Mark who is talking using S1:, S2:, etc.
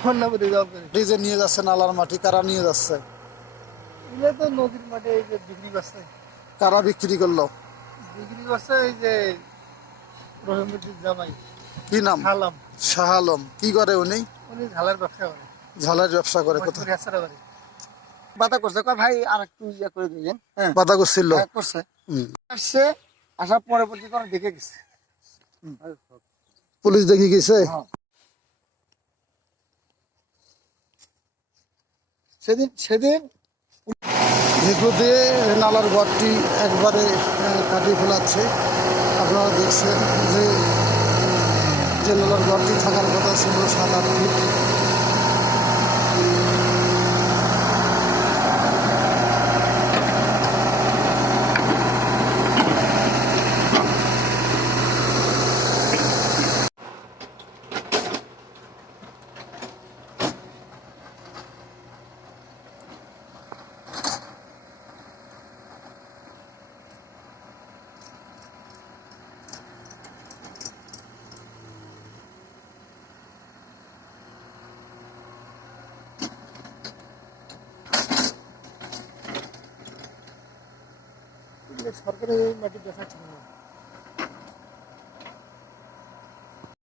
S1: আমার নামে করে।
S2: এই যে নিয়ে যাচ্ছে নালার মাটি কারা নিয়ে যাচ্ছে?
S1: এগুলো তো নদীর মাঠে এই যে বিক্রি করছে।
S2: কারা বিক্রি করল?
S1: বিক্রি করছে এই যে রহিমুদ্দিন জামাই।
S2: কি নাম? কি করে উনি?
S1: উনি ঝালের ব্যবসা করে।
S2: ঝালের ব্যবসা করে কোথায়?
S1: বাতা করছে। কয় ভাই আর একটু ইয়ে করে দিয়েছেন হ্যাঁ?
S2: বাধা করছিল।
S1: করছে। আসছে আসার পরবর্তী করে দেখে গেছে।
S2: পুলিশ দেখি গেছে?
S1: হ্যাঁ। সেদিন সেদিন
S2: ভিগু দিয়ে এই নালার ঘরটি একবারে কাটিয়ে ফেলাচ্ছে। আপনারা দেখছেন যে যে নালার ঘরটি থাকার কথা সেগুলো সাত আট ফিট।
S1: সরকারি মাটি দেখা ছিল না